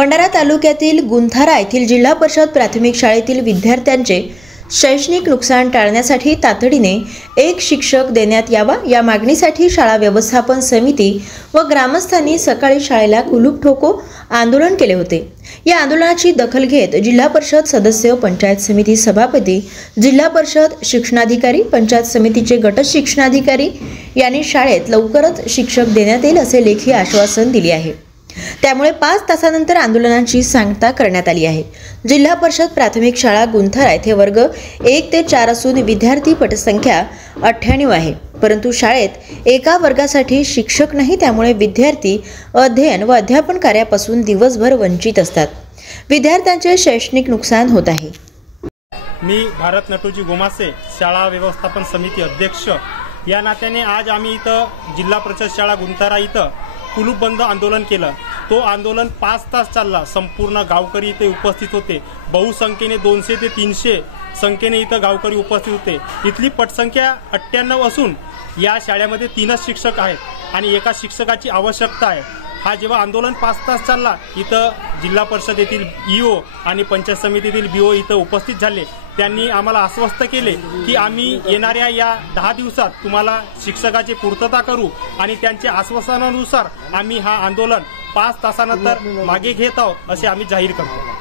भंडारा तालुक्यातील गुंथारा येथील जिल्हा परिषद प्राथमिक शाळेतील विद्यार्थ्यांचे शैक्षणिक नुकसान टाळण्यासाठी तातडीने एक शिक्षक देण्यात यावा या मागणीसाठी शाळा व्यवस्थापन समिती व ग्रामस्थांनी सकाळी शाळेला कुलूप ठोको आंदोलन केले होते। या आंदोलनाची दखल घेत जिल्हा परिषद सदस्य, पंचायत समिती सभापती, जिल्हा परिषद शिक्षणाधिकारी, पंचायत समितीचे गट शिक्षणाधिकारी यांनी शाळेत लवकरच शिक्षक देण्यात येईल असे लेखी आश्वासन दिले आहे। त्यामुळे 5 तासानंतर आंदोलनाची सांगता करण्यात आली आहे। जिल्हा परिषद प्राथमिक शाळा गुंथारा येथे वर्ग 1 ते 4 असून विद्यार्थी पटसंख्या 98 आहे, परंतु शाळेत एका वर्गासाठी शिक्षक नाही, त्यामुळे विद्यार्थी अध्ययन व अध्यापन कार्यापासून दिवसभर वंचित असतात। विद्यार्थ्यांचे शैक्षणिक नुकसान होत आहे। मी भारत नटूजी गोमासे, शाळा व्यवस्थापन समिती अध्यक्ष या नात्याने आज आम्ही इथं जिल्हा परिषद शाळा गुंथारा इथं कुलूप बंद आंदोलन केलं। तो आंदोलन 5 तास चालला। संपूर्ण गावकरी इथे उपस्थित होते। बहुसंख्येने 200 ते 300 संख्येने इथं गावकरी उपस्थित होते। इथली पटसंख्या 98 असून या शाळेमध्ये 3च शिक्षक आहेत आणि एका शिक्षकाची आवश्यकता आहे। हा जेव्हा आंदोलन 5 तास चालला, इथं जिल्हा परिषद येथील ईओ आणि पंचायत समितीतील बीओ इथं उपस्थित झाले। त्यांनी आम्हाला आश्वस्त केले की आम्ही येणाऱ्या या 10 दिवसात तुम्हाला शिक्षकाची पूर्तता करू आणि त्यांच्या आश्वासनानुसार आम्ही हा आंदोलन 5 तासानंतर मागे घेत आहोत असे आम्ही जाहीर करतो।